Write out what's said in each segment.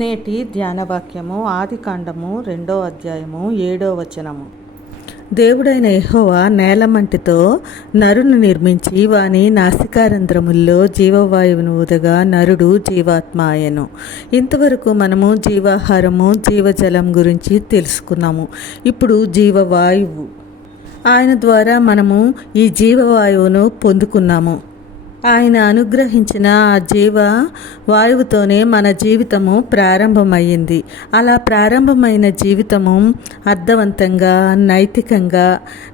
నేటి ధ్యాన వాక్యము ఆదికాండము 2వ అధ్యాయము 7వ వచనము. దేవుడైన యెహోవా నేలమంటితో నరుని నిర్మించి వాని నాసికారంధ్రముల్లో జీవవాయువును ఊదగా నరుడు జీవాత్మ ఆయను. ఇంతవరకు మనము జీవాహారము జీవజలం గురించి తెలుసుకున్నాము. ఇప్పుడు జీవవాయువు, ఆయన ద్వారా మనము ఈ జీవవాయువును పొందుకున్నాము. ఆయన అనుగ్రహించిన ఆ జీవ వాయువుతోనే మన జీవితము ప్రారంభమైంది. అలా ప్రారంభమైన జీవితము అర్థవంతంగా, నైతికంగా,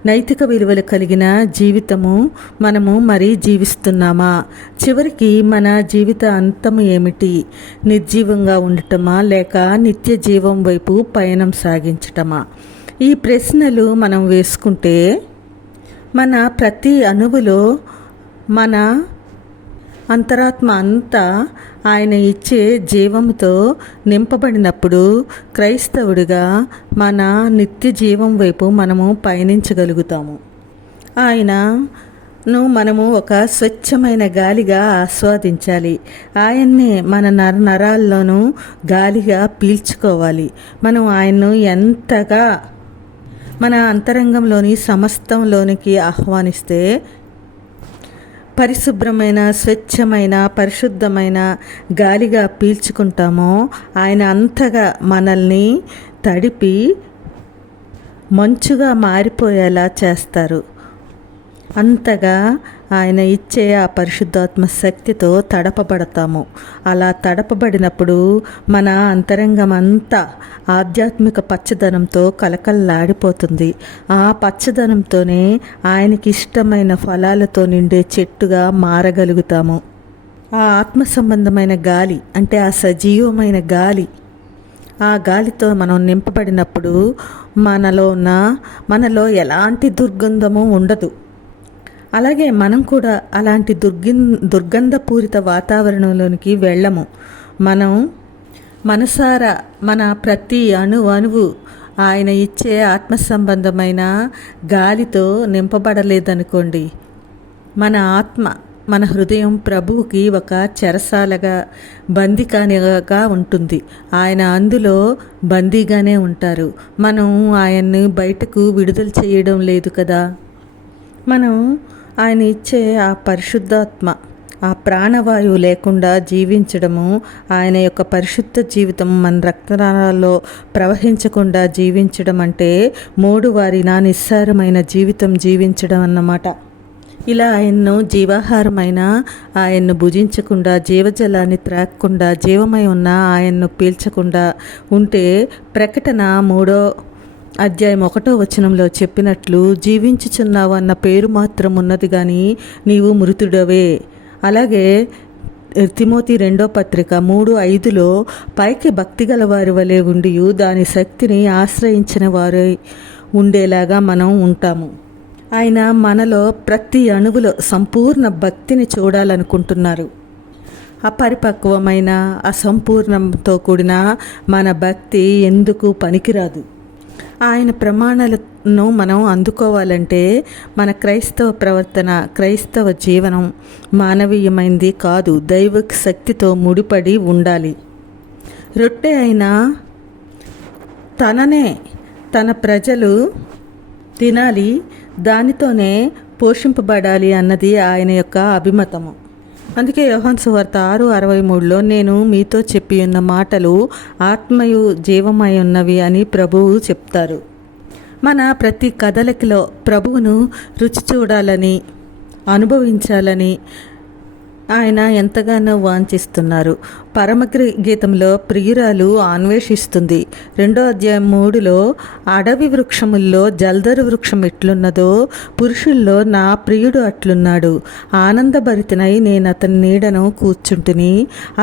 నైతిక విలువలు కలిగిన జీవితము మనము మరి జీవిస్తున్నామా? చివరికి మన జీవిత అంతము ఏమిటి? నిర్జీవంగా ఉండటమా లేక నిత్య జీవం వైపు పయనం సాగించటమా? ఈ ప్రశ్నలు మనం వేసుకుంటే మన ప్రతి అణువులో మన అంతరాత్మ అంతా ఆయన ఇచ్చే జీవంతో నింపబడినప్పుడు క్రైస్తవుడిగా మన నిత్య జీవం వైపు మనము పయనించగలుగుతాము. ఆయనను మనము ఒక స్వచ్ఛమైన గాలిగా ఆస్వాదించాలి. ఆయన్నే మన నరాల్లోనూ గాలిగా పీల్చుకోవాలి. మనం ఆయన్ను ఎంతగా మన అంతరంగంలోని సమస్తంలోనికి ఆహ్వానిస్తే పరిశుభ్రమైన, స్వచ్ఛమైన, పరిశుద్ధమైన గాలిగా పీల్చుకుంటామో ఆయన అంతగా మనల్ని తడిపి మంచుగా మారిపోయేలా చేస్తారు. అంతగా ఆయన ఇచ్చే ఆ పరిశుద్ధాత్మ శక్తితో తడపబడతాము. అలా తడపబడినప్పుడు మన అంతరంగం అంతా ఆధ్యాత్మిక పచ్చదనంతో కలకల్లాడిపోతుంది. ఆ పచ్చదనంతోనే ఆయనకి ఇష్టమైన ఫలాలతో నిండే చెట్టుగా మారగలుగుతాము. ఆ ఆత్మ సంబంధమైన గాలి అంటే ఆ సజీవమైన గాలి, ఆ గాలితో మనం నింపబడినప్పుడు మనలో ఎలాంటి దుర్గంధము ఉండదు. అలాగే మనం కూడా అలాంటి దుర్గంధపూరిత వాతావరణంలోనికి వెళ్ళము. మనం మనసారా మన ప్రతి అణువు ఆయన ఇచ్చే ఆత్మ సంబంధమైన గాలితో నింపబడలేదనుకోండి, మన ఆత్మ, మన హృదయం ప్రభువుకి ఒక చెరసాలగా, బందికానిగా ఉంటుంది. ఆయన అందులో బందీగానే ఉంటారు. మనం ఆయన్ని బయటకు విడుదల చేయడం లేదు కదా. మనం ఆయన ఇచ్చే ఆ పరిశుద్ధాత్మ, ఆ ప్రాణవాయువు లేకుండా జీవించడము, ఆయన యొక్క పరిశుద్ధ జీవితం మన రక్తనాళాల్లో ప్రవహించకుండా జీవించడం అంటే మోడువారిన నిస్సారమైన జీవితం జీవించడం అన్నమాట. ఇలా ఆయన్ను జీవాహారమైన ఆయన్ను భుజించకుండా, జీవజలాన్ని త్రాగకుండా, జీవమై ఉన్న ఆయన్ను పీల్చకుండా ఉంటే ప్రకటన 3వ అధ్యాయం 1వ వచనంలో చెప్పినట్లు జీవించుచున్నావు అన్న పేరు మాత్రం ఉన్నది కానీ నీవు మృతుడవే. అలాగే తిమోతి 2వ పత్రిక 3:5లో పైకి భక్తి గల వారి వలె ఉండి దాని శక్తిని ఆశ్రయించిన వారు ఉండేలాగా మనం ఉంటాము. ఆయన మనలో ప్రతి అణువులో సంపూర్ణ భక్తిని చూడాలనుకుంటున్నారు. అపరిపక్వమైన, అసంపూర్ణంతో కూడిన మన భక్తి ఎందుకు పనికిరాదు. ఆయన ప్రమాణాలను మనం అందుకోవాలంటే మన క్రైస్తవ ప్రవర్తన, క్రైస్తవ జీవనం మానవీయమైంది కాదు, దైవిక శక్తితో ముడిపడి ఉండాలి. రొట్టె అయినా తన ప్రజలు తినాలి, దానితోనే పోషింపబడాలి అన్నది ఆయన యొక్క అభిమతము. అందుకే యోహాను సువార్త 6:63లో నేను మీతో చెప్పి ఉన్న మాటలు ఆత్మయు జీవమై ఉన్నవి అని ప్రభువు చెప్తారు. మన ప్రతి కదలికలో ప్రభువును రుచి చూడాలని, అనుభవించాలని ఆయన ఎంతగానో వాంఛిస్తున్నారు. పరమగీతంలో ప్రియురాలు అన్వేషిస్తుంది. 2వ అధ్యాయం 3లో అడవి వృక్షముల్లో జల్దరు వృక్షం ఎట్లున్నదో పురుషుల్లో నా ప్రియుడు అట్లున్నాడు. ఆనందభరితనై నేను అతని నీడను కూర్చుంటుని,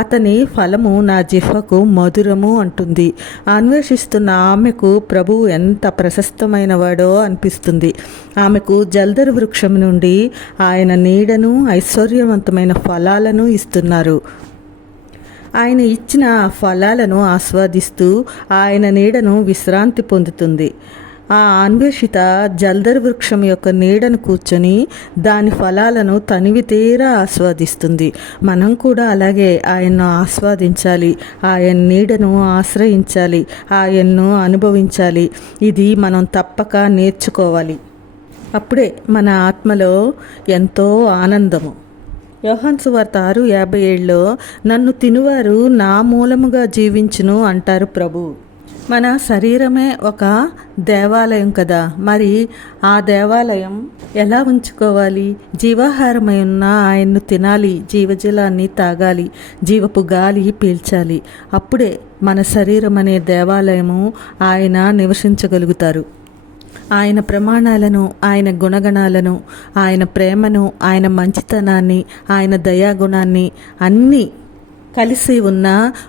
అతని ఫలము నా జిహ్వకు మధురము అంటుంది. అన్వేషిస్తున్న ఆమెకు ప్రభువు ఎంత ప్రశస్తమైన వాడో అనిపిస్తుంది. ఆమెకు జల్దరు వృక్షం నుండి ఆయన నీడను, ఐశ్వర్యవంతమైన ఫలాలను ఇస్తున్నారు. ఆయన ఇచ్చిన ఫలాలను ఆస్వాదిస్తూ ఆయన నీడను విశ్రాంతి పొందుతుంది. ఆ అన్వేషిత జల్దరి వృక్షం యొక్క నీడను కూర్చొని దాని ఫలాలను తనివి తీరా ఆస్వాదిస్తుంది. మనం కూడా అలాగే ఆయన్ను ఆస్వాదించాలి, ఆయన నీడను ఆశ్రయించాలి, ఆయన్ను అనుభవించాలి. ఇది మనం తప్పక నేర్చుకోవాలి. అప్పుడే మన ఆత్మలో ఎంతో ఆనందము. యోహాను సువార్త 6:57లో నన్ను తినువారు నా మూలముగా జీవించును అంటారు ప్రభు. మన శరీరమే ఒక దేవాలయం కదా, మరి ఆ దేవాలయం ఎలా ఉంచుకోవాలి? జీవాహారమై ఉన్న ఆయన్ను తినాలి, జీవజలాన్ని తాగాలి, జీవపు గాలి పీల్చాలి. అప్పుడే మన శరీరం అనే దేవాలయము ఆయన నివసించగలుగుతారు. ఆయన ప్రమాణాలను, ఆయన గుణగణాలను, ఆయన ప్రేమను, ఆయన మంచితనాన్ని, ఆయన దయాగుణాన్ని అన్నీ కలిసి ఉన్న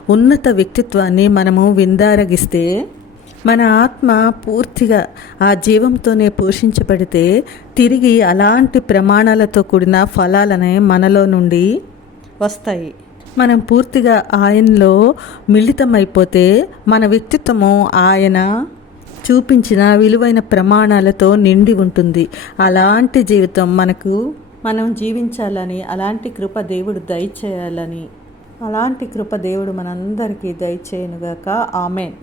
ఉన్నత వ్యక్తిత్వాన్ని మనము విందారగిస్తే మన ఆత్మ పూర్తిగా ఆ జీవంతోనే పోషించబడితే తిరిగి అలాంటి ప్రమాణాలతో కూడిన ఫలాలనే మనలో నుండి వస్తాయి. మనం పూర్తిగా ఆయనలో మిళితమైపోతే మన వ్యక్తిత్వము ఆయన చూపించిన విలువైన ప్రమాణాలతో నిండి ఉంటుంది. అలాంటి జీవితం మనం జీవించాలని, అలాంటి కృప దేవుడు దయచేయాలని, అలాంటి కృప దేవుడు మనందరికీ దయచేయనుగాక. ఆమేన్.